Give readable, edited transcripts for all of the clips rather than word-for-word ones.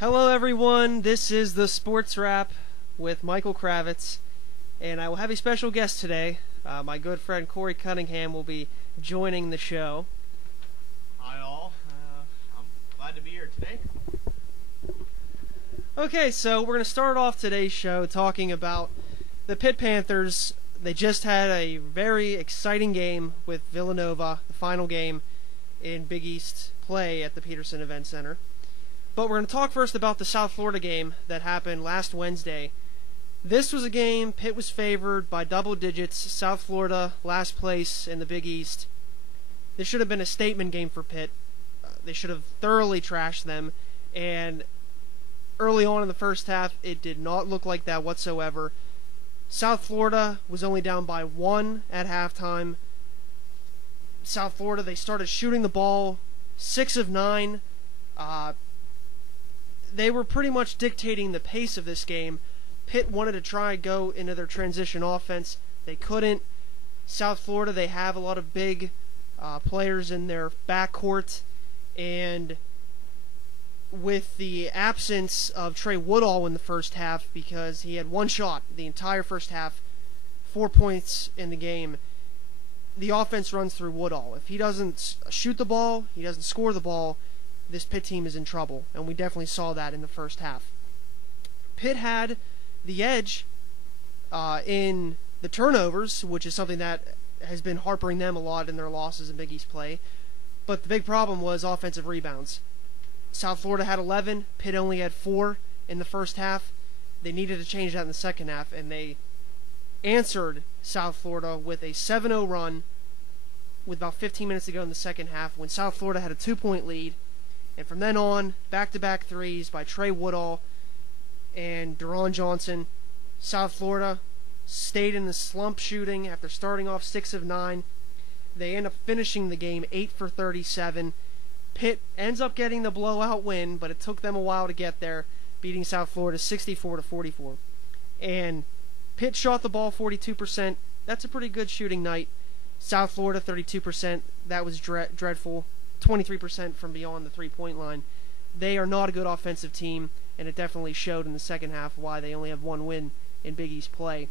Hello, everyone. This is the Sports Wrap with Michael Kravitz, and I will have a special guest today. My good friend Corey Cunningham will be joining the show. Hi all. I'm glad to be here today. Okay, so we're going to start off today's show talking about the Pitt Panthers. They just had a very exciting game with Villanova, the final game in Big East play at the Peterson Event Center. But we're going to talk first about the South Florida game that happened last Wednesday. This was a game, Pitt was favored by double digits, South Florida last place in the Big East. This should have been a statement game for Pitt. They should have thoroughly trashed them, and early on in the first half, it did not look like that whatsoever. South Florida was only down by 1 at halftime. South Florida, they started shooting the ball 6 of 9. They were pretty much dictating the pace of this game. Pitt wanted to try and go into their transition offense. They couldn't. South Florida, they have a lot of big players in their backcourt, and with the absence of Trey Woodall in the first half, because he had one shot the entire first half, 4 points in the game, the offense runs through Woodall. If he doesn't shoot the ball, he doesn't score the ball, this Pitt team is in trouble, and we definitely saw that in the first half. Pitt had the edge in the turnovers, which is something that has been harping them a lot in their losses in Big East play, but the big problem was offensive rebounds. South Florida had 11, Pitt only had 4 in the first half. They needed to change that in the second half, and they answered South Florida with a 7-0 run with about 15 minutes to go in the second half when South Florida had a 2-point lead. And from then on, back-to-back threes by Trey Woodall and Deron Johnson. South Florida stayed in the slump shooting after starting off 6 of 9. They end up finishing the game 8 for 37. Pitt ends up getting the blowout win, but it took them a while to get there, beating South Florida 64-44. And Pitt shot the ball 42%. That's a pretty good shooting night. South Florida 32%. That was dreadful. 23% from beyond the three-point line. They are not a good offensive team, and it definitely showed in the second half why they only have one win in Big East play.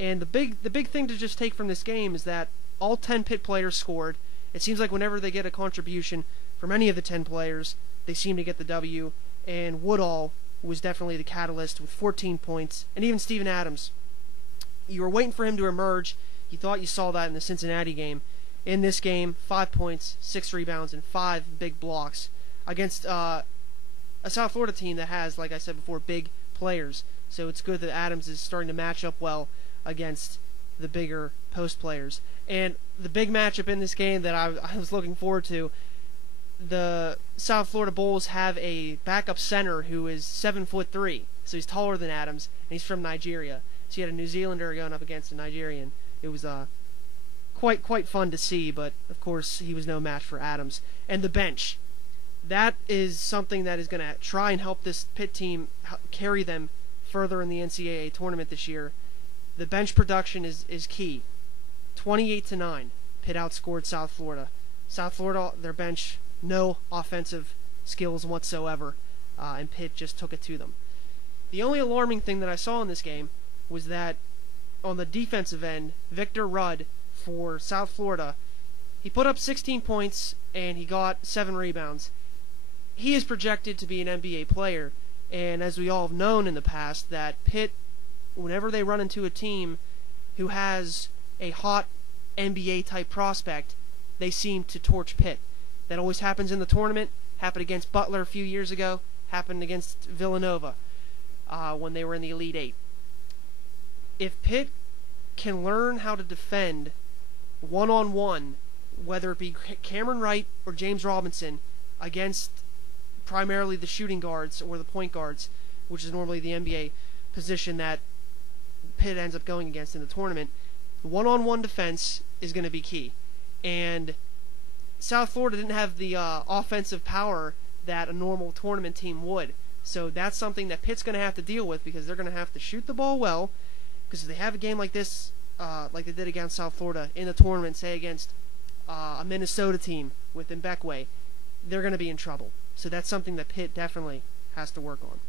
And the big thing to just take from this game is that all 10 Pitt players scored. It seems like whenever they get a contribution from any of the 10 players, they seem to get the W, and Woodall was definitely the catalyst with 14 points, and even Steven Adams. You were waiting for him to emerge. You thought you saw that in the Cincinnati game. In this game, 5 points, 6 rebounds, and 5 big blocks against a South Florida team that has, like I said before, big players. So it's good that Adams is starting to match up well against the bigger post players. And the big matchup in this game that I was looking forward to, the South Florida Bulls have a backup center who is 7'3", so he's taller than Adams, and he's from Nigeria. So you had a New Zealander going up against a Nigerian. It was quite fun to see, but of course he was no match for Adams. And the bench, that is something that is going to try and help this Pitt team carry them further in the NCAA tournament this year. The bench production is key. 28-9, Pitt outscored South Florida. South Florida, their bench, no offensive skills whatsoever, and Pitt just took it to them. The only alarming thing that I saw in this game was that on the defensive end, Victor Rudd for South Florida, he put up 16 points and he got 7 rebounds. He is projected to be an NBA player, and as we all have known in the past, that Pitt, whenever they run into a team who has a hot NBA-type prospect, they seem to torch Pitt. That always happens in the tournament, happened against Butler a few years ago, happened against Villanova when they were in the Elite Eight. If Pitt can learn how to defend one-on-one, whether it be Cameron Wright or James Robinson, against primarily the shooting guards or the point guards, which is normally the NBA position that Pitt ends up going against in the tournament, one-on-one defense is going to be key. And South Florida didn't have the offensive power that a normal tournament team would. So that's something that Pitt's going to have to deal with, because they're going to have to shoot the ball well, because if they have a game like this, like they did against South Florida in the tournament, say against a Minnesota team with Mbekwe, they're going to be in trouble. So that's something that Pitt definitely has to work on.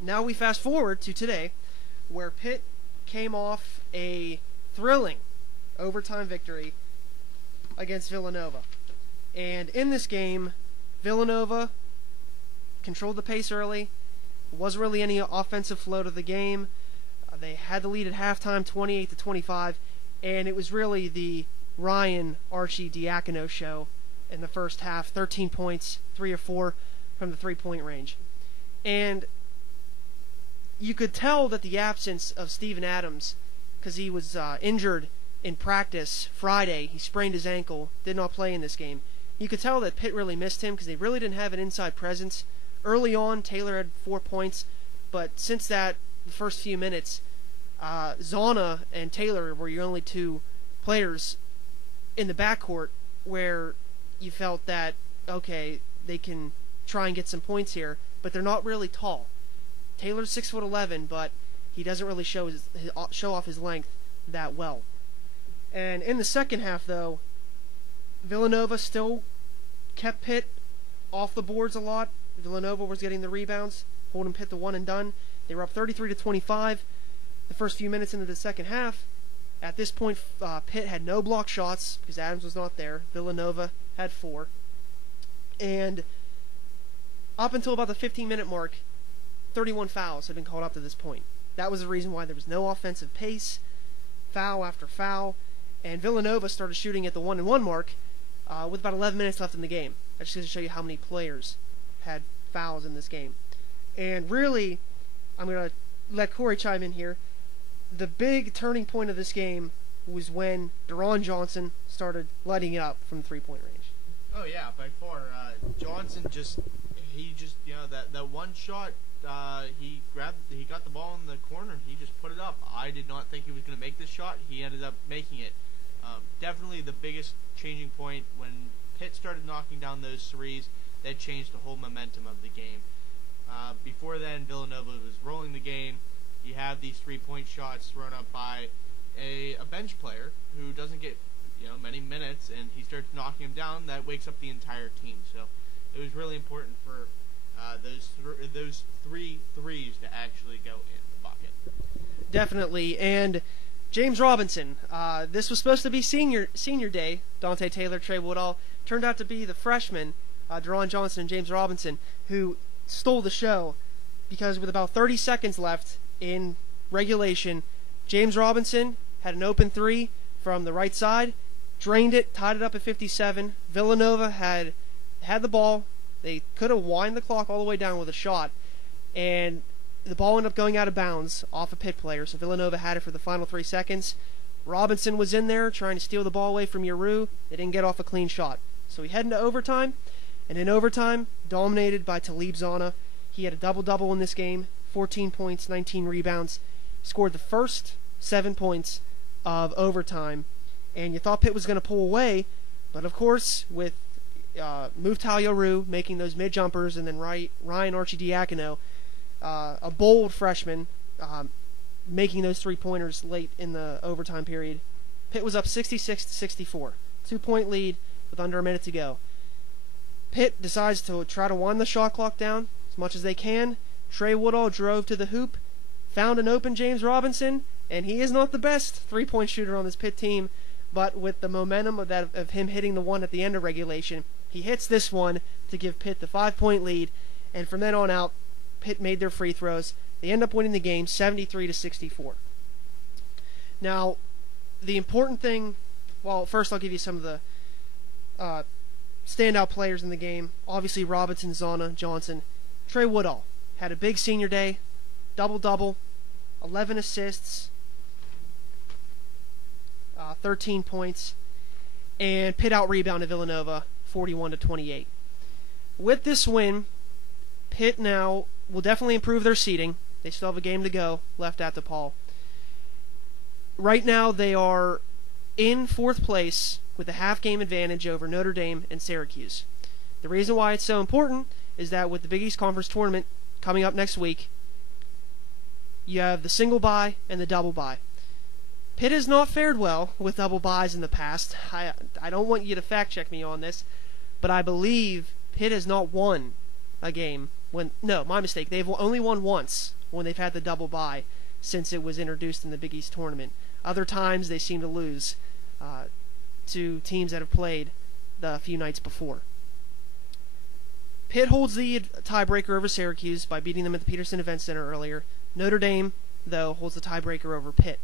Now we fast forward to today, where Pitt came off a thrilling overtime victory against Villanova. And in this game, Villanova controlled the pace early. Wasn't really any offensive flow to the game. They had the lead at halftime, 28-25, and it was really the Ryan Arcidiacono show in the first half. 13 points, 3 of 4 from the three-point range. And you could tell that the absence of Steven Adams, because he was injured in practice Friday. He sprained his ankle, did not play in this game. You could tell that Pitt really missed him because they really didn't have an inside presence. Early on, Taylor had 4 points, but since that, the first few minutes, Zana and Taylor were your only two players in the backcourt where you felt that, okay, they can try and get some points here, but they're not really tall. Taylor's 6'11", but he doesn't really show off his length that well. And in the second half, though, Villanova still kept Pitt off the boards a lot. Villanova was getting the rebounds, holding Pitt to one and done. They were up 33-25 the first few minutes into the second half. At this point, Pitt had no block shots because Adams was not there. Villanova had 4. And up until about the 15-minute mark, 31 fouls had been called up to this point. That was the reason why there was no offensive pace, foul after foul, and Villanova started shooting at the 1-and-1 mark with about 11 minutes left in the game. That's just to show you how many players had fouls in this game. And really, I'm going to let Corey chime in here. The big turning point of this game was when Deron Johnson started lighting it up from the three-point range. Oh yeah, by far. Johnson that one shot, he got the ball in the corner. He just put it up. I did not think he was going to make this shot. He ended up making it. Definitely the biggest changing point when Pitt started knocking down those threes. That changed the whole momentum of the game. Before then, Villanova was rolling the game. You have these three-point shots thrown up by a bench player who doesn't get many minutes, and he starts knocking him down. That wakes up the entire team. So it was really important for those three threes to actually go in the bucket. Definitely, and James Robinson. This was supposed to be senior day. Dante Taylor, Trey Woodall turned out to be the freshman, Deron Johnson and James Robinson, who stole the show because with about 30 seconds left in regulation, James Robinson had an open three from the right side, drained it, tied it up at 57. Villanova had the ball. They could have wind the clock all the way down with a shot, and the ball ended up going out of bounds off a Pitt player, so Villanova had it for the final 3 seconds. Robinson was in there trying to steal the ball away from Yeru. They didn't get off a clean shot. So we head into overtime, and in overtime, dominated by Talib Zana. He had a double-double in this game, 14 points, 19 rebounds, scored the first 7 points of overtime, and you thought Pitt was going to pull away, but of course, with Muftal Yeru making those mid-jumpers, and then Ryan Arcidiacono, a bold freshman, making those three-pointers late in the overtime period, Pitt was up 66-64. 2-point lead with under a minute to go. Pitt decides to try to wind the shot clock down as much as they can. Trey Woodall drove to the hoop, found an open James Robinson, and he is not the best three-point shooter on this Pitt team, but with the momentum of him hitting the one at the end of regulation, he hits this one to give Pitt the 5-point lead, and from then on out, Pitt made their free throws. They end up winning the game 73-64. Now, the important thing, well, first I'll give you some of the standout players in the game. Obviously, Robinson, Zana, Johnson. Trey Woodall had a big senior day, double-double, 11 assists, 13 points, and Pitt out-rebounded Villanova 41-28. With this win, Pitt now will definitely improve their seeding. They still have a game to go left at DePaul. Right now, they are in 4th place with a half-game advantage over Notre Dame and Syracuse. The reason why it's so important is that with the Big East Conference Tournament coming up next week, you have the single bye and the double bye. Pitt has not fared well with double byes in the past. I don't want you to fact-check me on this, but I believe Pitt has not won a game No, my mistake. They've only won once when they've had the double bye since it was introduced in the Big East tournament. Other times they seem to lose to teams that have played the few nights before. Pitt holds the tiebreaker over Syracuse by beating them at the Peterson Event Center earlier. Notre Dame, though, holds the tiebreaker over Pitt.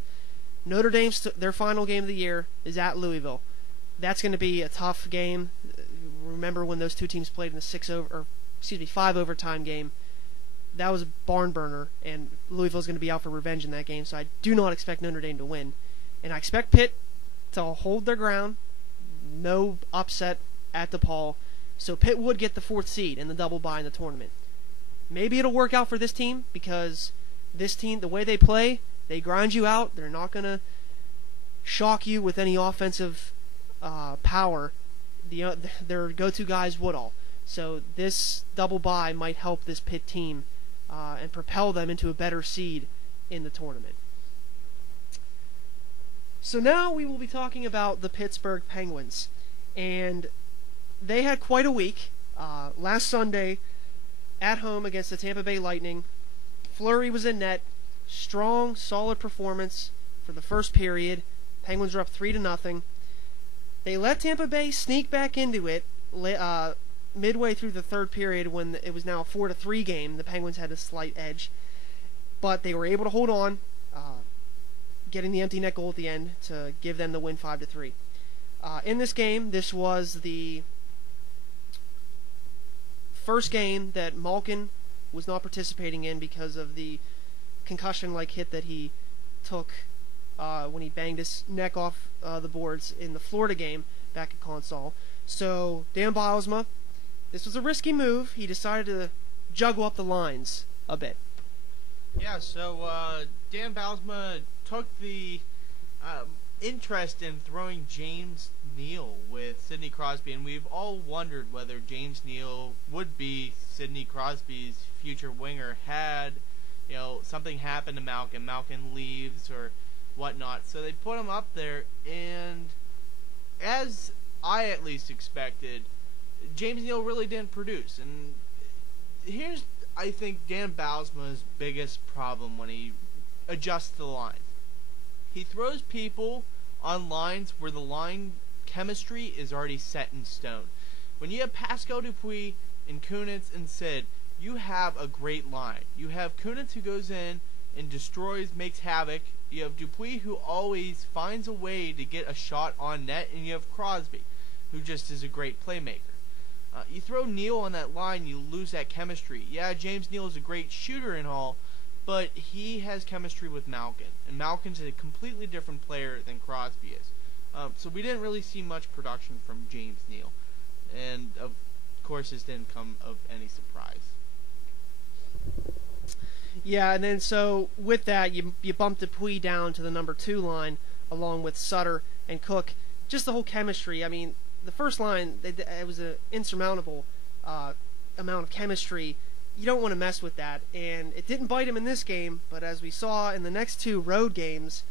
Notre Dame, their final game of the year is at Louisville. That's going to be a tough game. Remember when those two teams played in the 5 overtime game? That was a barn burner, and Louisville's going to be out for revenge in that game. So I do not expect Notre Dame to win, and I expect Pitt to hold their ground. No upset at DePaul. So Pitt would get the 4th seed in the double bye in the tournament. Maybe it'll work out for this team because this team, the way they play, they grind you out. They're not going to shock you with any offensive power. Their go-to guy is Woodall. So this double bye might help this Pitt team and propel them into a better seed in the tournament. So now we will be talking about the Pittsburgh Penguins. And they had quite a week. Last Sunday, at home against the Tampa Bay Lightning, Fleury was in net. Strong, solid performance for the first period. Penguins were up 3-0. They let Tampa Bay sneak back into it midway through the third period when it was now a 4-3 game. The Penguins had a slight edge, but they were able to hold on, getting the empty net goal at the end to give them the win 5-3. In this game, this was the first game that Malkin was not participating in because of the concussion-like hit that he took when he banged his neck off the boards in the Florida game back at Consol. So Dan Bylsma, this was a risky move. He decided to juggle up the lines a bit. Yeah, so Dan Bylsma took the interest in throwing James Neal with Sidney Crosby, and we've all wondered whether James Neal would be Sidney Crosby's future winger had something happened to Malkin. Malkin leaves or whatnot, so they put him up there, and as I at least expected, James Neal really didn't produce. And here's, I think, Dan Bylsma's biggest problem when he adjusts the line. He throws people on lines where the line chemistry is already set in stone. When you have Pascal Dupuis and Kunitz and Sid, you have a great line. You have Kunitz who goes in and destroys, makes havoc. You have Dupuis who always finds a way to get a shot on net, and you have Crosby who just is a great playmaker. You throw Neal on that line, you lose that chemistry. Yeah, James Neal is a great shooter and all, but he has chemistry with Malkin, and Malkin's a completely different player than Crosby is. So we didn't really see much production from James Neal, and of course this didn't come of any surprise. Yeah, and then so with that, you bump Dupuis down to the number 2 line along with Sutter and Cook. Just the whole chemistry. I mean, the first line, it was an insurmountable amount of chemistry. You don't want to mess with that, and it didn't bite him in this game, but as we saw in the next 2 road games,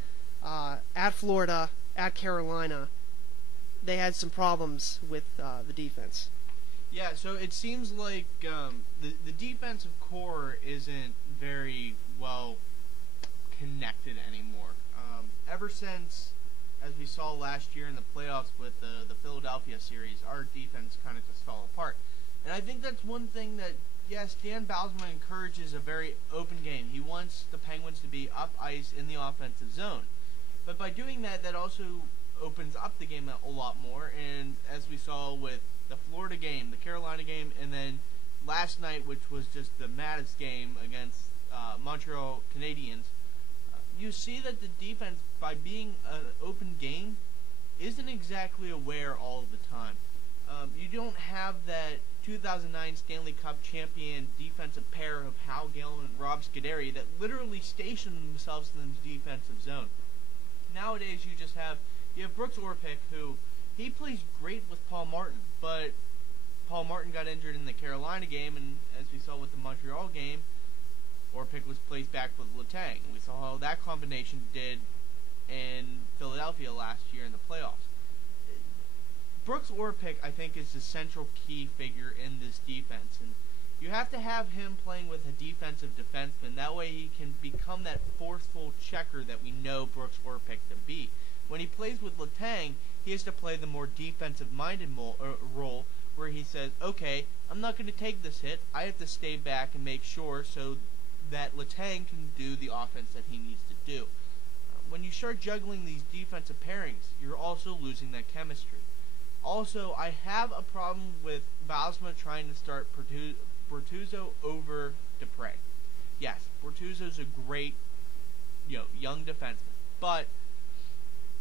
at Florida, at Carolina, they had some problems with the defense. Yeah, so it seems like the defensive core isn't very well connected anymore. Ever since, as we saw last year in the playoffs with the Philadelphia series, our defense kind of just fell apart. And I think that's one thing that, yes, Dan Bylsma encourages a very open game. He wants the Penguins to be up ice in the offensive zone. But by doing that, that also opens up the game a lot more. And as we saw with the Florida game, the Carolina game, and then last night, which was just the maddest game against Montreal Canadiens, you see that the defense, by being an open game, isn't exactly aware all the time. You don't have that 2009 Stanley Cup champion defensive pair of Hal Gallon and Rob Scuderi that literally station themselves in the defensive zone. Nowadays, you have Brooks Orpik, who he plays great with Paul Martin, but Paul Martin got injured in the Carolina game, and as we saw with the Montreal game, Orpik was placed back with Letang. We saw how that combination did in Philadelphia last year in the playoffs. Brooks Orpik, I think, is the central key figure in this defense, and You have to have him playing with a defensive defenseman. That way he can become that forceful checker that we know Brooks Orpik to be. When he plays with Letang, he has to play the more defensive-minded role where he says, okay, I'm not going to take this hit. I have to stay back and make sure so that Letang can do the offense that he needs to do. When you start juggling these defensive pairings, you're also losing that chemistry. Also, I have a problem with Bylsma trying to start Bortuzzo over Dupre. Yes, Bortuzzo's a great, young defenseman, but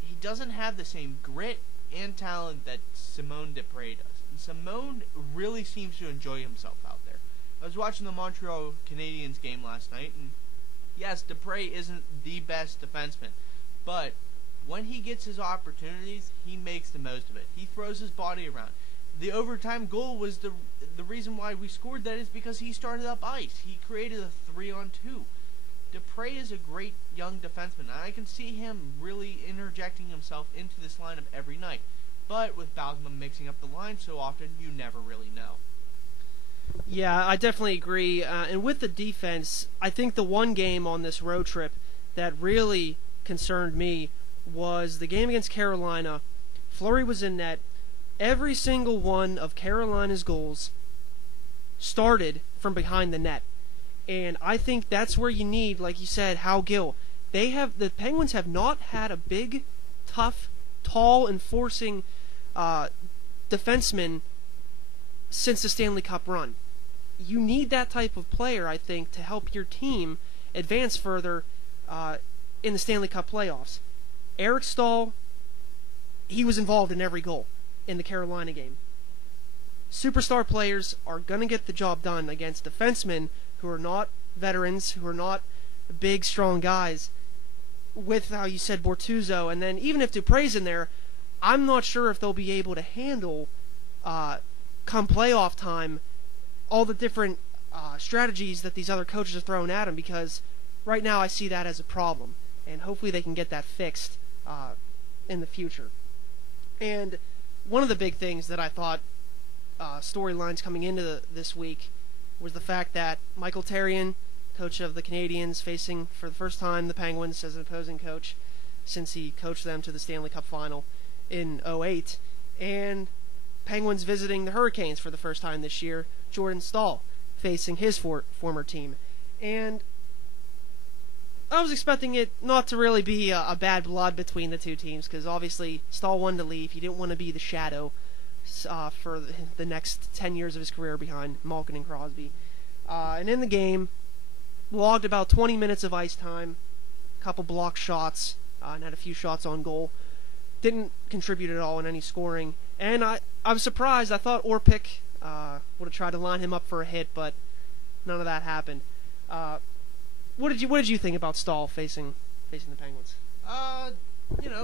he doesn't have the same grit and talent that Simone Dupre does. And Simone really seems to enjoy himself out there. I was watching the Montreal Canadiens game last night, and yes, Dupre isn't the best defenseman, but when he gets his opportunities, he makes the most of it. He throws his body around. The overtime goal was the reason why we scored that is because he started up ice. He created a 3-on-2. Dupre is a great young defenseman. I can see him really interjecting himself into this lineup every night. But with Bylsma mixing up the line so often, you never really know. Yeah, I definitely agree. And with the defense, I think the one game on this road trip that really concerned me was the game against Carolina. Fleury was in net. Every single one of Carolina's goals started from behind the net. And I think that's where you need, like you said, Hal Gill. The Penguins have not had a big, tough, tall, enforcing defenseman since the Stanley Cup run. You need that type of player, I think, to help your team advance further in the Stanley Cup playoffs. Eric Staal, he was involved in every goal in the Carolina game. Superstar players are going to get the job done against defensemen who are not veterans, who are not big, strong guys, with, how you said, Bortuzzo. And then even if Dupre's in there, I'm not sure if they'll be able to handle, come playoff time, all the different strategies that these other coaches are throwing at them, because right now I see that as a problem. And hopefully they can get that fixed in the future. And one of the big things that I thought storylines coming into this week was the fact that Michael Therrien, coach of the Canadiens, facing for the first time the Penguins as an opposing coach since he coached them to the Stanley Cup final in 2008, and Penguins visiting the Hurricanes for the first time this year, Jordan Staal facing his former team. And I was expecting it not to really be a bad blood between the two teams, because obviously Staal wanted to leave. He didn't want to be the shadow for the next 10 years of his career behind Malkin and Crosby. And in the game, logged about 20 minutes of ice time, a couple blocked shots, and had a few shots on goal. Didn't contribute at all in any scoring. And I was surprised. I thought Orpik would have tried to line him up for a hit, but none of that happened. What did you think about Staal facing the Penguins?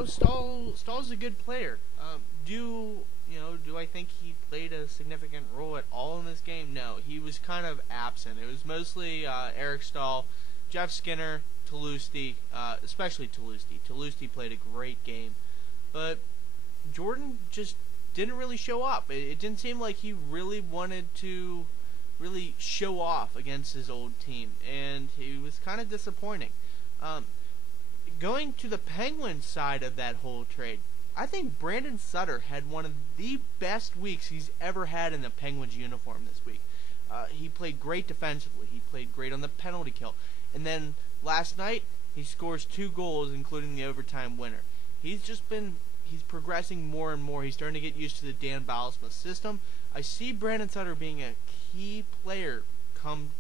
Stahl's a good player. Do I think he played a significant role at all in this game? No, he was kind of absent. It was mostly Eric Staal, Jeff Skinner, Toulouse, especially Toulouse. Toulouse played a great game, but Jordan just didn't really show up. It didn't seem like he really wanted to really show off against his old team, and he was kind of disappointing. Going to the Penguins side of that whole trade, I think Brandon Sutter had one of the best weeks he's ever had in the Penguins uniform this week. He played great defensively. He played great on the penalty kill. And then last night, he scores 2 goals, including the overtime winner. He's progressing more and more. He's starting to get used to the Dan Bylsma system. I see Brandon Sutter being a key player come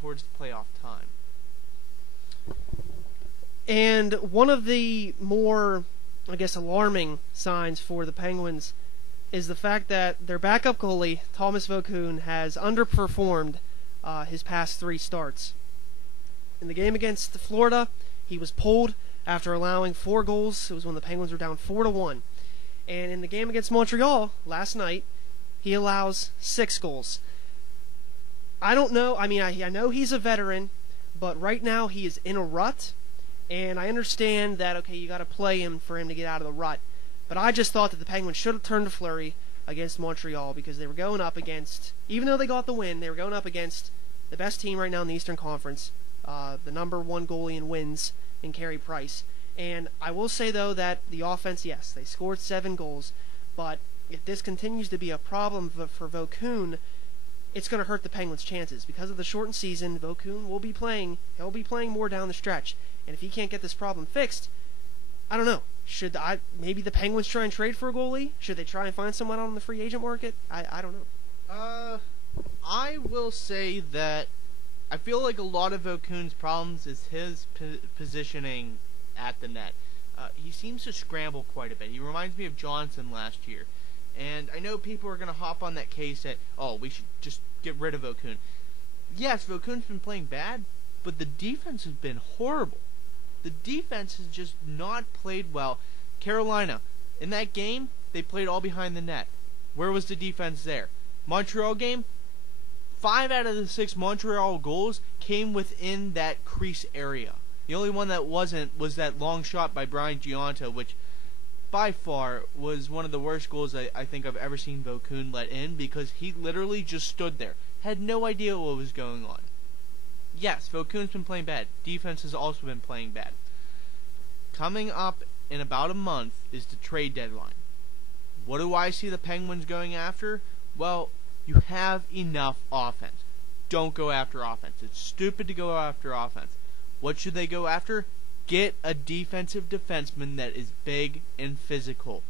towards the playoff time. And one of the more, I guess, alarming signs for the Penguins is the fact that their backup goalie, Thomas Vokoun, has underperformed his past 3 starts. In the game against Florida, he was pulled after allowing 4 goals. It was when the Penguins were down 4-1. And in the game against Montreal last night, he allows 6 goals. I don't know. I mean, I know he's a veteran, but right now he is in a rut. And I understand that, okay, you got to play him for him to get out of the rut. But I just thought that the Penguins should have turned to Fleury, against Montreal because they were going up against, even though they got the win, they were going up against the best team right now in the Eastern Conference, the number one goalie in wins in Carey Price. And I will say, though, that the offense, yes, they scored 7 goals, but if this continues to be a problem for Vokoun, it's going to hurt the Penguins' chances. Because of the shortened season, Vokoun will be playing, he'll be playing more down the stretch. And if he can't get this problem fixed, I don't know. Maybe the Penguins try and trade for a goalie? Should they try and find someone on the free agent market? I don't know. I will say that I feel like a lot of Vokoun's problems is his positioning at the net. He seems to scramble quite a bit. He reminds me of Johnson last year. And I know people are going to hop on that case that, oh, we should just get rid of Vokoun. Yes, Vokoun's been playing bad, but the defense has been horrible. The defense has just not played well. Carolina, in that game, they played all behind the net. Where was the defense there? Montreal game, 5 out of the 6 Montreal goals came within that crease area. The only one that wasn't was that long shot by Brian Gionta, which by far was one of the worst goals I think I've ever seen Vokoun let in, because he literally just stood there, had no idea what was going on. Yes, Vokoun's been playing bad. Defense has also been playing bad. Coming up in about a month is the trade deadline. What do I see the Penguins going after? Well, you have enough offense. Don't go after offense. It's stupid to go after offense. What should they go after? Get a defensive defenseman that is big and physical.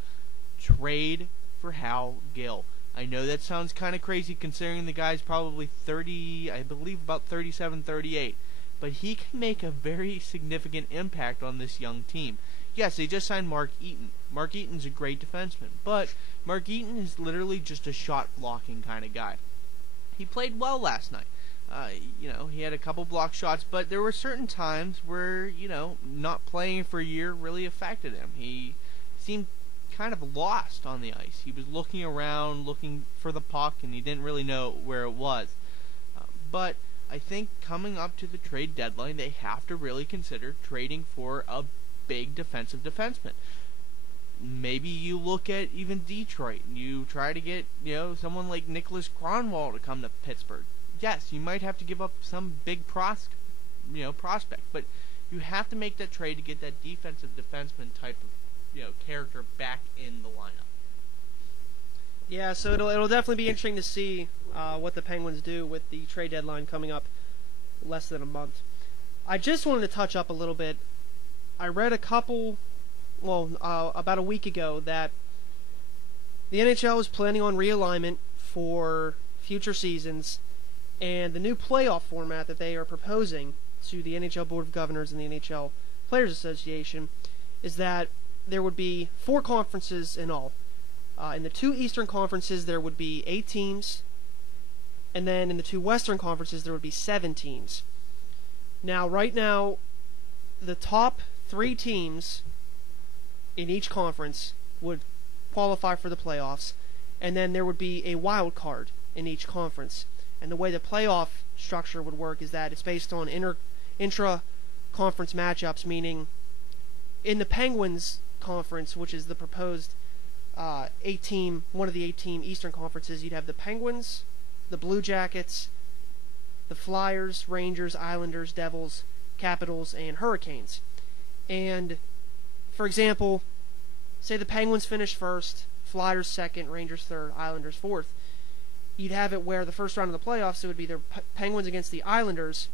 Trade for Hal Gill. I know that sounds kind of crazy considering the guy's probably 30, I believe about 37, 38. But he can make a very significant impact on this young team. Yes, they just signed Mark Eaton. Mark Eaton's a great defenseman, but Mark Eaton is literally just a shot-blocking kind of guy. He played well last night. He had a couple block shots, but there were certain times where, not playing for a year really affected him. He seemed kind of lost on the ice. He was looking around, looking for the puck, and he didn't really know where it was. But I think coming up to the trade deadline, they have to really consider trading for a big defensive defenseman. Maybe you look at even Detroit and you try to get, someone like Nicholas Kronwall to come to Pittsburgh. Yes, you might have to give up some big prospect, but you have to make that trade to get that defensive defenseman type of, character back in the lineup. Yeah, so it'll definitely be interesting to see what the Penguins do with the trade deadline coming up less than a month. I just wanted to touch up a little bit. I read about a week ago that the NHL is planning on realignment for future seasons, and the new playoff format that they are proposing to the NHL Board of Governors and the NHL Players Association is that there would be 4 conferences in all. In the 2 Eastern Conferences, there would be 8 teams, and then in the 2 Western Conferences, there would be 7 teams. Now, right now, the top 3 teams in each conference would qualify for the playoffs, and then there would be a wild card in each conference. And the way the playoff structure would work is that it's based on intra-conference matchups, meaning in the Penguins conference, which is the proposed one of the 8-team Eastern Conferences, you'd have the Penguins, the Blue Jackets, the Flyers, Rangers, Islanders, Devils, Capitals, and Hurricanes. And, for example, say the Penguins finish first, Flyers second, Rangers third, Islanders fourth. You'd have it where the first round of the playoffs, it would be the Penguins against the Islanders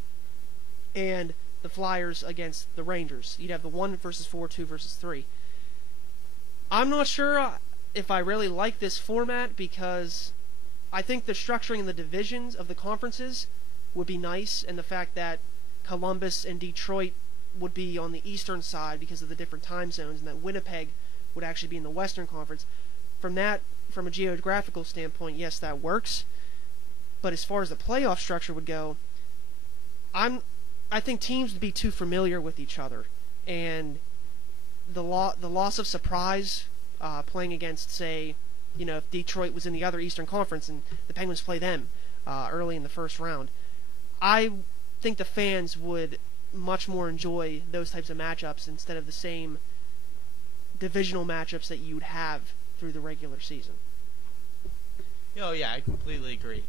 and the Flyers against the Rangers. You'd have the 1 versus 4, 2 versus 3. I'm not sure if I really like this format, because I think the structuring in the divisions of the conferences would be nice, and the fact that Columbus and Detroit would be on the eastern side because of the different time zones, and that Winnipeg would actually be in the Western Conference. From a geographical standpoint, yes, that works. But as far as the playoff structure would go, I think teams would be too familiar with each other, and the loss of surprise playing against, say, if Detroit was in the other Eastern Conference and the Penguins play them early in the first round, I think the fans would much more enjoy those types of matchups instead of the same divisional matchups that you'd have through the regular season. Oh yeah, I completely agree.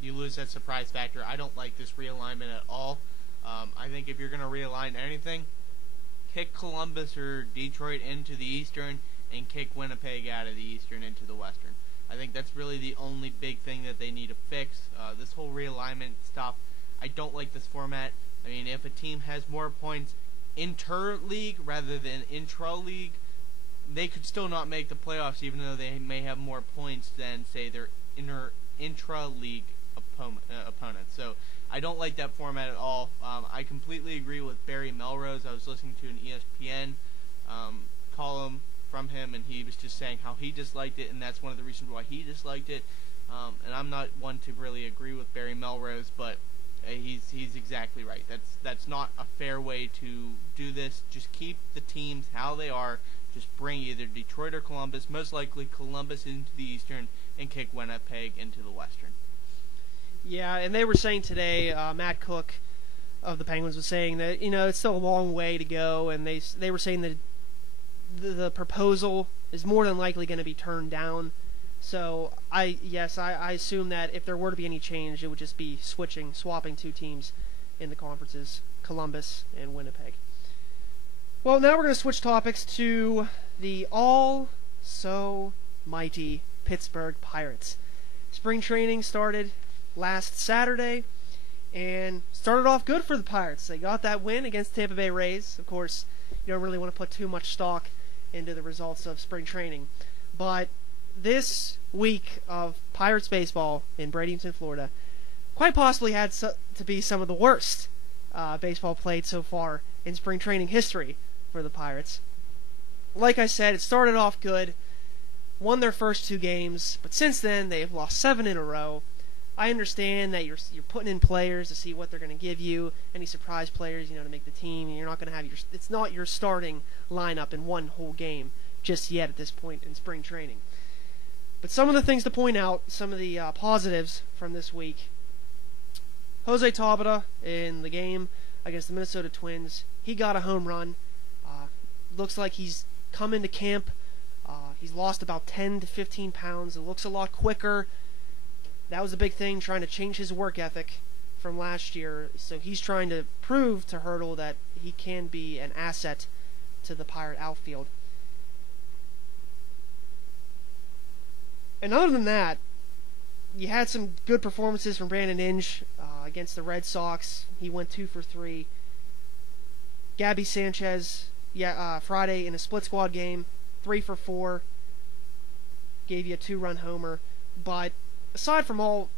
You lose that surprise factor. I don't like this realignment at all. I think if you're going to realign anything, kick Columbus or Detroit into the Eastern and kick Winnipeg out of the Eastern into the Western. I think that's really the only big thing that they need to fix. This whole realignment stuff, I don't like this format. I mean, if a team has more points inter-league rather than intra-league, they could still not make the playoffs even though they may have more points than, say, their intra-league opponents. So I don't like that format at all. I completely agree with Barry Melrose. I was listening to an ESPN column from him, and he was just saying how he disliked it, and that's one of the reasons why he disliked it. And I'm not one to really agree with Barry Melrose, but he's exactly right. That's not a fair way to do this. Just keep the teams how they are. Just bring either Detroit or Columbus, most likely Columbus into the Eastern, and kick Winnipeg into the Western. Yeah, and they were saying today, Matt Cook of the Penguins was saying that it's still a long way to go, and they were saying that the proposal is more than likely going to be turned down. So I assume that if there were to be any change, it would just be swapping two teams in the conferences, Columbus and Winnipeg. Well, now we're going to switch topics to the all-so-mighty Pittsburgh Pirates. Spring training started last Saturday, and started off good for the Pirates. They got that win against Tampa Bay Rays. Of course, you don't really want to put too much stock into the results of spring training. But this week of Pirates baseball in Bradenton, Florida, quite possibly had to be some of the worst baseball played so far in spring training history for the Pirates. Like I said, it started off good, won their first two games, but since then they've lost 7 in a row. I understand that you're putting in players to see what they're going to give you, any surprise players, to make the team. You're not going to have it's not your starting lineup in one whole game just yet at this point in spring training. But some of the things to point out, some of the positives from this week. Jose Tabata in the game against the Minnesota Twins, he got a home run. Looks like he's come into camp. He's lost about 10 to 15 pounds. It looks a lot quicker. That was a big thing, trying to change his work ethic from last year. So he's trying to prove to Hurdle that he can be an asset to the Pirate outfield. And other than that, you had some good performances from Brandon Inge against the Red Sox. He went 2 for 3. Gabby Sanchez, Friday in a split squad game, 3 for 4. Gave you a 2-run homer. But aside from all,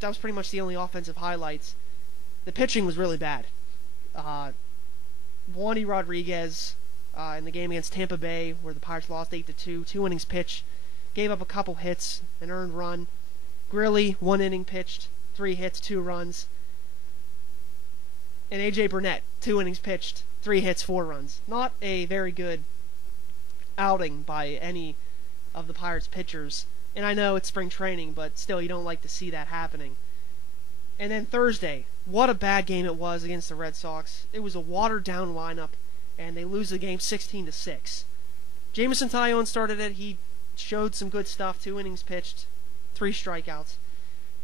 that was pretty much the only offensive highlights. The pitching was really bad. Wandy Rodriguez in the game against Tampa Bay, where the Pirates lost 8-2, 2 innings pitched, gave up a couple hits, an earned run. Grilly, 1 inning pitched, 3 hits, 2 runs. And A.J. Burnett, 2 innings pitched, 3 hits, 4 runs. Not a very good outing by any of the Pirates' pitchers. And I know it's spring training, but still, you don't like to see that happening. And then Thursday, what a bad game it was against the Red Sox. It was a watered-down lineup, and they lose the game 16-6. Jameson Taillon started it. He showed some good stuff, 2 innings pitched, 3 strikeouts.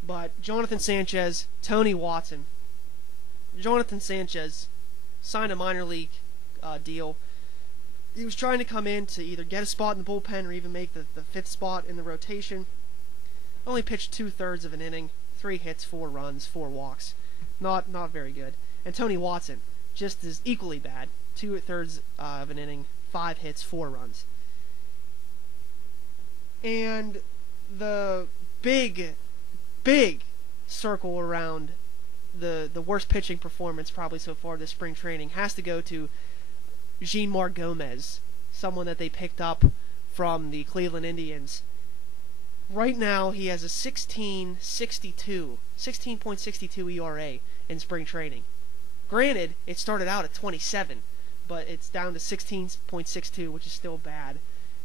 But Jonathan Sanchez, Tony Watson. Jonathan Sanchez signed a minor league deal. He was trying to come in to either get a spot in the bullpen or even make the 5th spot in the rotation. Only pitched 2/3 of an inning, 3 hits, 4 runs, 4 walks. Not very good. And Tony Watson, just as equally bad, 2/3 of an inning, 5 hits, 4 runs. And the big circle around the worst pitching performance probably so far this spring training has to go to Jeanmar Gomez, someone that they picked up from the Cleveland Indians. Right now, he has a 16.62 ERA in spring training. Granted, it started out at 27, but it's down to 16.62, which is still bad.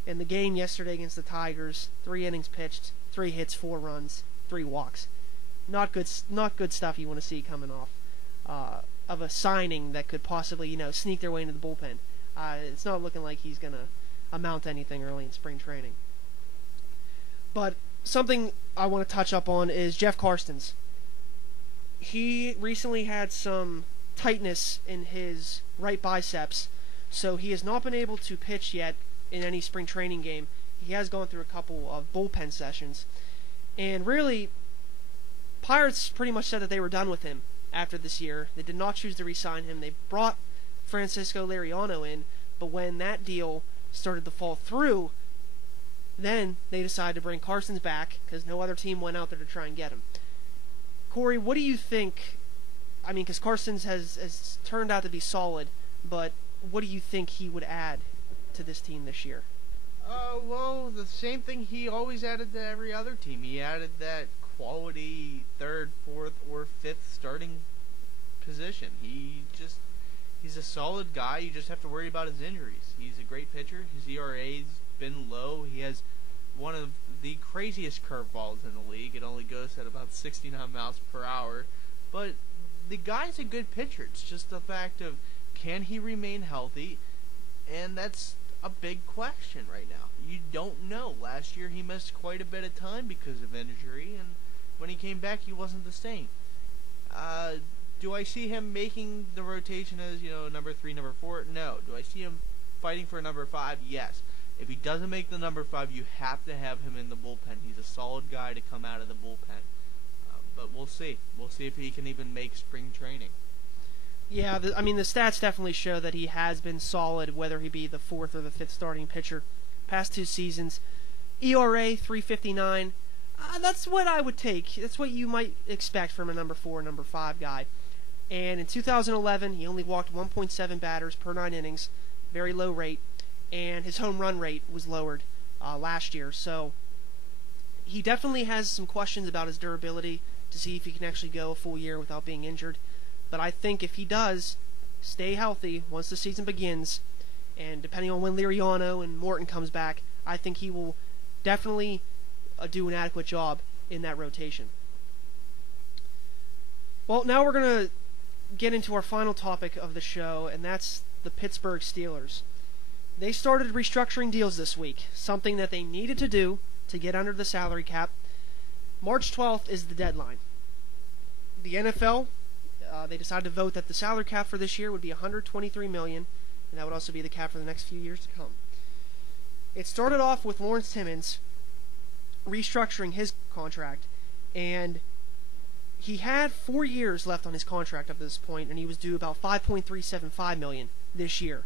In the game yesterday against the Tigers, 3 innings pitched, 3 hits, 4 runs, 3 walks. Not good stuff you want to see coming off of a signing that could possibly, sneak their way into the bullpen. It's not looking like he's going to amount to anything early in spring training. But something I want to touch up on is Jeff Karstens. He recently had some tightness in his right biceps, so he has not been able to pitch yet in any spring training game. He has gone through a couple of bullpen sessions, and really, Pirates pretty much said that they were done with him after this year. They did not choose to re-sign him. They brought Francisco Liriano in, but when that deal started to fall through, then they decided to bring Karstens back because no other team went out there to try and get him. Corey, what do you think? I mean, because Karstens has turned out to be solid, but what do you think he would add to this team this year? Well, the same thing he always added to every other team. He added that quality third, fourth, or fifth starting position. He's a solid guy. You just have to worry about his injuries. He's a great pitcher. His ERA's been low. He has one of the craziest curveballs in the league. It only goes at about 69 miles per hour. But the guy's a good pitcher. It's just the fact of, can he remain healthy? And that's a big question right now. You don't know. Last year he missed quite a bit of time because of injury, and when he came back he wasn't the same. Do I see him making the rotation as, number 3, number 4? No. Do I see him fighting for a number 5? Yes. If he doesn't make the number 5, you have to have him in the bullpen. He's a solid guy to come out of the bullpen. But we'll see. We'll see if he can even make spring training. Yeah, the stats definitely show that he has been solid, whether he be the 4th or the 5th starting pitcher. Past 2 seasons. ERA, 3.59. That's what I would take. That's what you might expect from a number 4, number 5 guy. And in 2011, he only walked 1.7 batters per 9 innings. Very low rate. And his home run rate was lowered last year. So he definitely has some questions about his durability to see if he can actually go a full year without being injured. But I think if he does stay healthy once the season begins, and depending on when Liriano and Morton comes back, I think he will definitely do an adequate job in that rotation. Well, now we're going to get into our final topic of the show, and that's the Pittsburgh Steelers. They started restructuring deals this week, something that they needed to do to get under the salary cap. March 12th is the deadline. The NFL, they decided to vote that the salary cap for this year would be $123 million, and that would also be the cap for the next few years to come. It started off with Lawrence Timmons restructuring his contract, and he had 4 years left on his contract up to this point, and he was due about $5.375 million this year.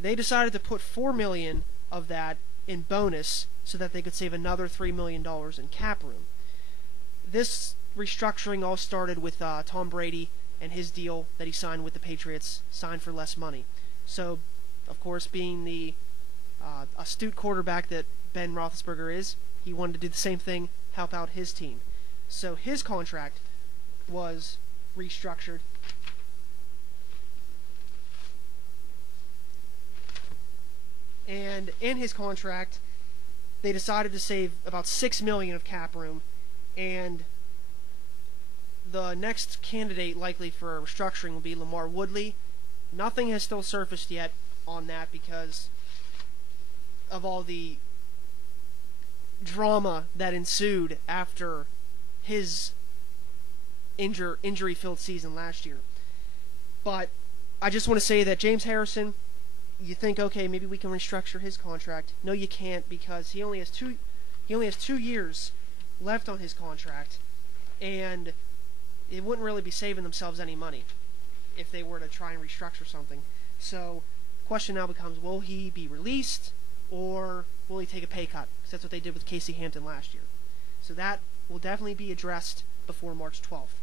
They decided to put $4 million of that in bonus so that they could save another $3 million in cap room. This restructuring all started with Tom Brady and his deal that he signed with the Patriots, signed for less money. So, of course, being the astute quarterback that Ben Roethlisberger is, he wanted to do the same thing, help out his team. So his contract was restructured. And in his contract, they decided to save about $6 million of cap room, and the next candidate likely for restructuring will be Lamar Woodley. Nothing has still surfaced yet on that because of all the drama that ensued after his injury-filled season last year. But I just want to say that James Harrison, you think, okay, maybe we can restructure his contract. No, you can't, because he only has 2 years left on his contract, and it wouldn't really be saving themselves any money if they were to try and restructure something. So the question now becomes, will he be released, or will he take a pay cut? Because that's what they did with Casey Hampton last year. So that will definitely be addressed before March 12th.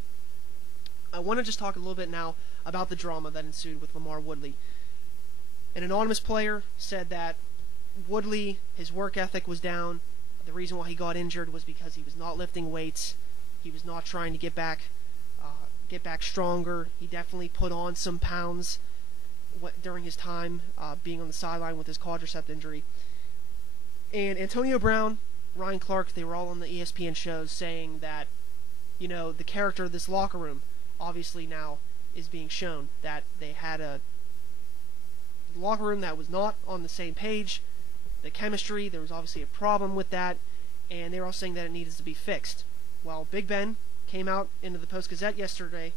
I want to just talk a little bit now about the drama that ensued with Lamar Woodley. An anonymous player said that Woodley, his work ethic was down. The reason why he got injured was because he was not lifting weights. He was not trying to get back stronger. He definitely put on some pounds during his time being on the sideline with his quadricep injury. And Antonio Brown, Ryan Clark, they were all on the ESPN shows saying that, the character of this locker room obviously now is being shown, that they had a locker room that was not on the same page. The chemistry, there was obviously a problem with that, and they were all saying that it needs to be fixed. Well, Big Ben came out into the Post-Gazette yesterday,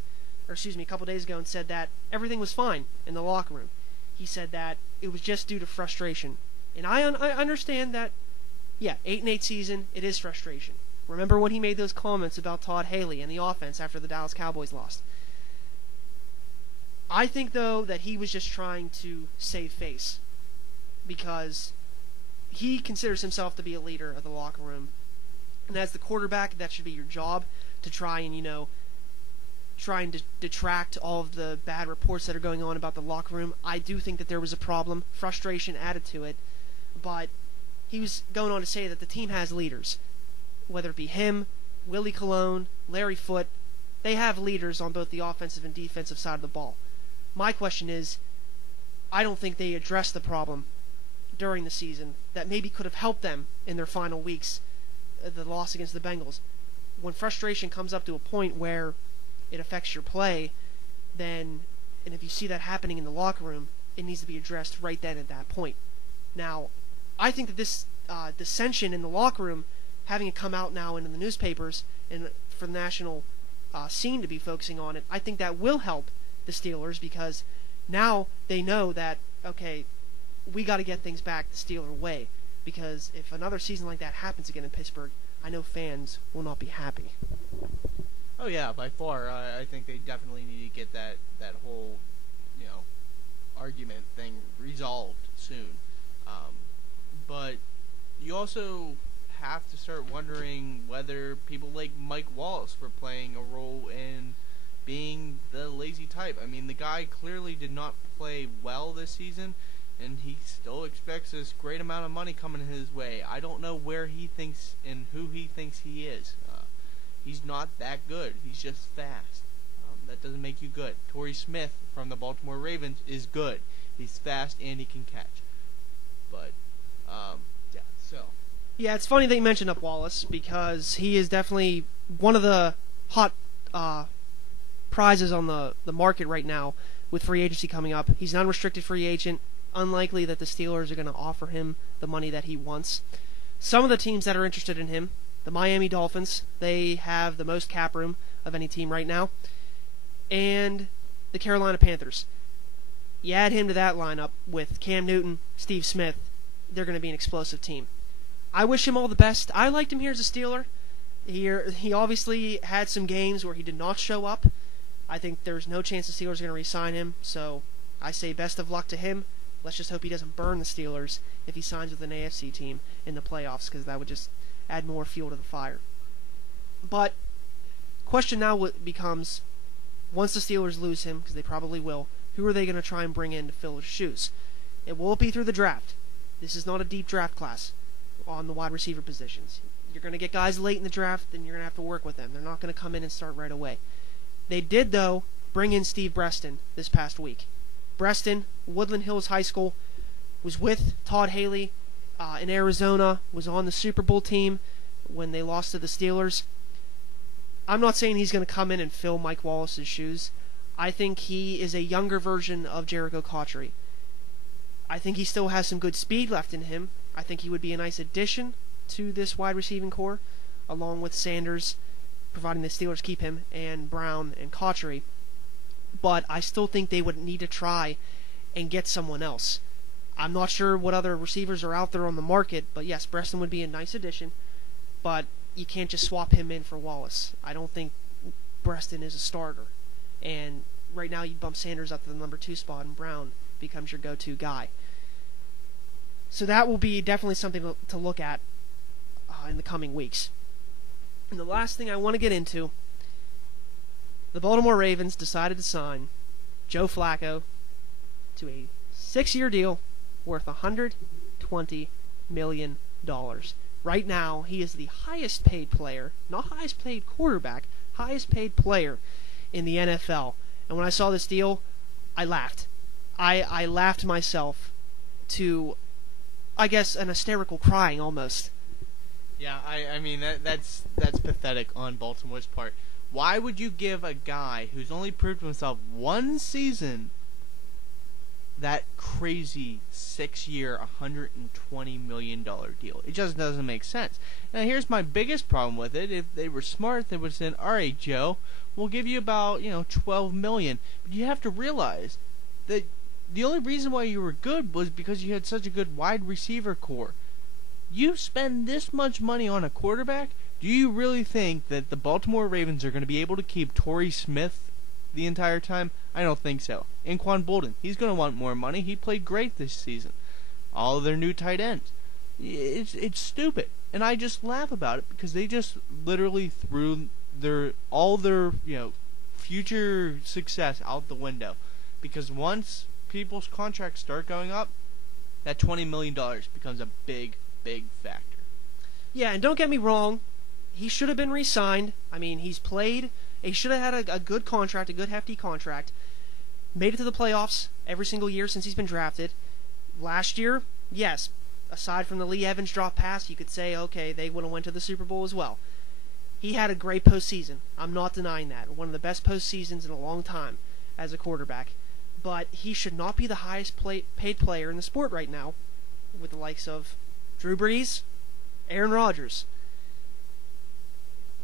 or excuse me, a couple days ago, and said that everything was fine in the locker room. He said that it was just due to frustration. And I understand that, yeah, 8-8 season, it is frustration. Remember when he made those comments about Todd Haley and the offense after the Dallas Cowboys lost? I think, though, that he was just trying to save face because he considers himself to be a leader of the locker room. And as the quarterback, that should be your job to try and, try and detract all of the bad reports that are going on about the locker room. I do think that there was a problem, frustration added to it, but he was going on to say that the team has leaders. Whether it be him, Willie Colon, Larry Foote, they have leaders on both the offensive and defensive side of the ball. My question is, I don't think they addressed the problem during the season that maybe could have helped them in their final weeks, the loss against the Bengals. When frustration comes up to a point where it affects your play, then, and if you see that happening in the locker room, it needs to be addressed right then at that point. Now, I think that this dissension in the locker room, having it come out now into the newspapers and for the national scene to be focusing on it, I think that will help the Steelers because now they know that, okay, we got to get things back the Steeler way, because if another season like that happens again in Pittsburgh, I know fans will not be happy. Oh yeah, by far. I think they definitely need to get that whole argument thing resolved soon. But you also have to start wondering whether people like Mike Wallace were playing a role in being the lazy type. I mean, the guy clearly did not play well this season, and he still expects this great amount of money coming his way. I don't know where he thinks and who he thinks he is. He's not that good. He's just fast. That doesn't make you good. Torrey Smith from the Baltimore Ravens is good. He's fast and he can catch. But, yeah, so. Yeah, it's funny that you mentioned up Wallace because he is definitely one of the hot prizes on the market right now with free agency coming up. He's an unrestricted free agent. Unlikely that the Steelers are going to offer him the money that he wants. Some of the teams that are interested in him, the Miami Dolphins, they have the most cap room of any team right now. And the Carolina Panthers. You add him to that lineup with Cam Newton, Steve Smith, they're going to be an explosive team. I wish him all the best. I liked him here as a Steeler. He obviously had some games where he did not show up. I think there's no chance the Steelers are going to re-sign him, so I say best of luck to him. Let's just hope he doesn't burn the Steelers if he signs with an AFC team in the playoffs, because that would just add more fuel to the fire. But question now becomes, once the Steelers lose him, because they probably will, who are they going to try and bring in to fill his shoes? It will be through the draft. This is not a deep draft class on the wide receiver positions. You're going to get guys late in the draft, and you're going to have to work with them. They're not going to come in and start right away. They did, though, bring in Steve Breaston this past week. Breaston, Woodland Hills High School, was with Todd Haley in Arizona, was on the Super Bowl team when they lost to the Steelers. I'm not saying he's going to come in and fill Mike Wallace's shoes. I think he is a younger version of Jericho Cotchery. I think he still has some good speed left in him. I think he would be a nice addition to this wide receiving core, along with Sanders, providing the Steelers keep him, and Brown and Cotchery. But I still think they would need to try and get someone else. I'm not sure what other receivers are out there on the market, but yes, Breaston would be a nice addition, but you can't just swap him in for Wallace. I don't think Breaston is a starter. And right now you bump Sanders up to the number 2 spot, and Brown becomes your go-to guy. So that will be definitely something to look at in the coming weeks. And the last thing I want to get into, the Baltimore Ravens decided to sign Joe Flacco to a 6-year deal worth $120 million. Right now, he is the highest paid player, not highest paid quarterback, highest paid player in the NFL. And when I saw this deal, I laughed. I laughed myself to, I guess, an hysterical crying almost. Yeah, I mean that's pathetic on Baltimore's part. Why would you give a guy who's only proved himself one season that crazy 6-year, $120 million deal. It just doesn't make sense. Now, here's my biggest problem with it. If they were smart, they would have said, all right, Joe, we'll give you about, $12 million. But you have to realize that the only reason why you were good was because you had such a good wide receiver core. You spend this much money on a quarterback, do you really think that the Baltimore Ravens are going to be able to keep Torrey Smith the entire time? I don't think so. Anquan Boldin, he's going to want more money. He played great this season. All of their new tight ends. It's stupid. And I just laugh about it because they just literally threw all their future success out the window. Because once people's contracts start going up, that $20 million becomes a big, big factor. Yeah, and don't get me wrong, he should have been re-signed. I mean, he's played. He should have had a good contract, a good hefty contract. Made it to the playoffs every single year since he's been drafted. Last year, yes, aside from the Lee Evans drop pass, you could say, okay, they would have went to the Super Bowl as well. He had a great postseason. I'm not denying that. One of the best postseasons in a long time as a quarterback. But he should not be the highest paid player in the sport right now, with the likes of Drew Brees, Aaron Rodgers.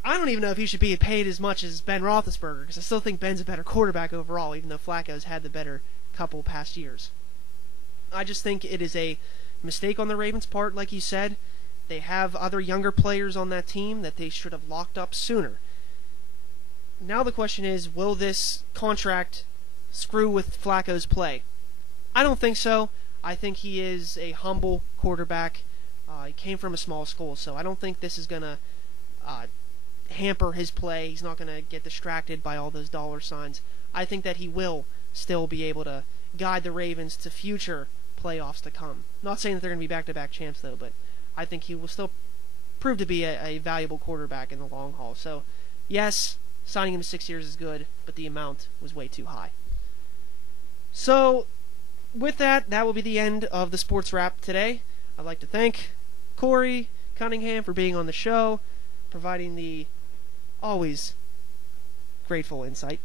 I don't even know if he should be paid as much as Ben Roethlisberger, because I still think Ben's a better quarterback overall, even though Flacco's had the better couple past years. I just think it is a mistake on the Ravens' part, like you said. They have other younger players on that team that they should have locked up sooner. Now the question is, will this contract screw with Flacco's play? I don't think so. I think he is a humble quarterback. He came from a small school, so I don't think this is going to hamper his play. He's not going to get distracted by all those dollar signs. I think that he will still be able to guide the Ravens to future playoffs to come. Not saying that they're going to be back-to-back champs, though, but I think he will still prove to be a valuable quarterback in the long haul. So, yes, signing him to 6 years is good, but the amount was way too high. So, with that will be the end of the sports wrap today. I'd like to thank Corey Cunningham for being on the show, providing the always grateful insight.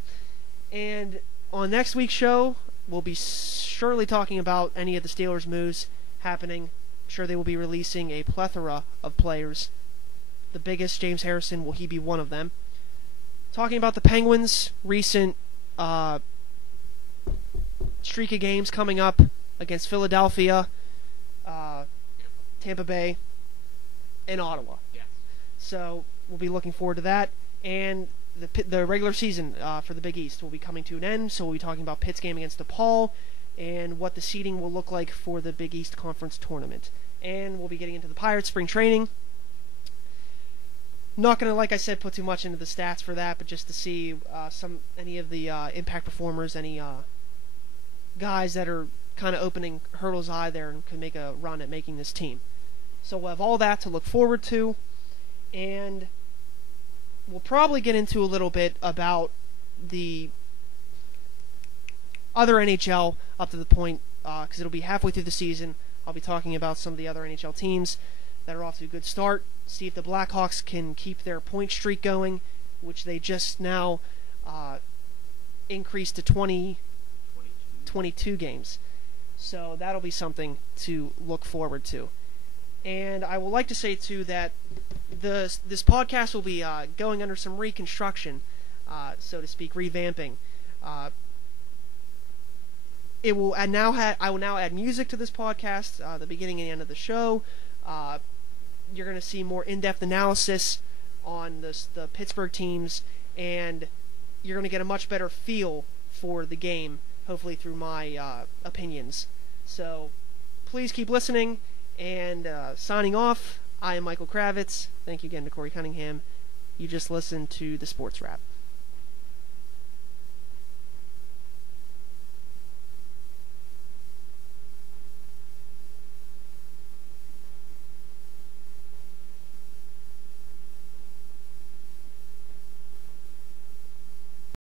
And on next week's show, we'll be surely talking about any of the Steelers' moves happening. I'm sure they will be releasing a plethora of players. The biggest, James Harrison, will he be one of them? Talking about the Penguins' recent streak of games coming up against Philadelphia, Tampa Bay, and Ottawa. Yes. So we'll be looking forward to that. And the regular season for the Big East will be coming to an end, so we'll be talking about Pitt's game against DePaul and what the seeding will look like for the Big East Conference Tournament. And we'll be getting into the Pirates spring training. Not going to, like I said, put too much into the stats for that, but just to see any of the impact performers, any guys that are kind of opening Hurdle's eye there and can make a run at making this team. So we'll have all that to look forward to, and we'll probably get into a little bit about the other NHL up to the point, because it'll be halfway through the season. I'll be talking about some of the other NHL teams that are off to a good start, see if the Blackhawks can keep their point streak going, which they just now increased to 22 games. So that'll be something to look forward to. And I would like to say, too, that this podcast will be going under some reconstruction, so to speak, revamping. I will now add music to this podcast, the beginning and the end of the show. You're going to see more in-depth analysis on the Pittsburgh teams, and you're going to get a much better feel for the game, hopefully through my opinions. So please keep listening, and signing off, I am Michael Kravitz. Thank you again to Corey Cunningham. You just listened to the Sports Wrap.